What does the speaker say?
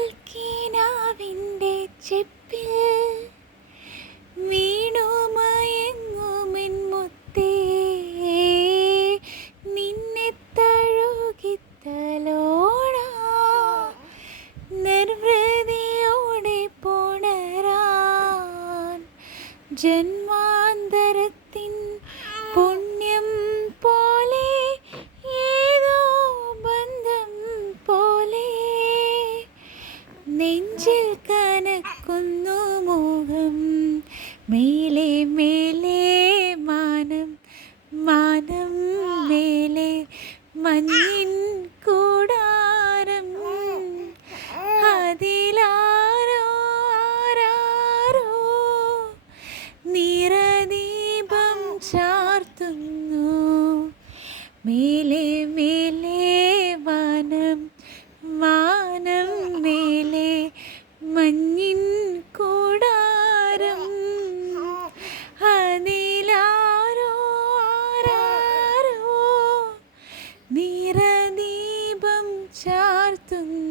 പാൽക്കിനാവിൻ്റെ ചെപ്പിൽ വീണുമയങ്ങുമെൻ മുത്തേ, നിന്നെ തഴുകിത്തലോടാൻ നിർവൃതിയോടെ പുണരാൻ ജന്മാന്തരത്തിൻ പുണ്യം പോലെ ഏതോ ബന്ധം പോലെ നെഞ്ചിൽ കനക്കുന്നു മോഹം. മേലെ മേലെ മാനം, മാനം മേലെ മഞ്ഞിൻ കൂടാരം, അതിലാരോ ആരാരോ നിറദീപം ചാർത്തുന്നു. മേലെ മേലെ വാനം, വാനം മേലെ മഞ്ഞിൻ കൂടാരം, അതിലാരോ ആരാരോ നിറദീപം ചാർത്തുന്നു.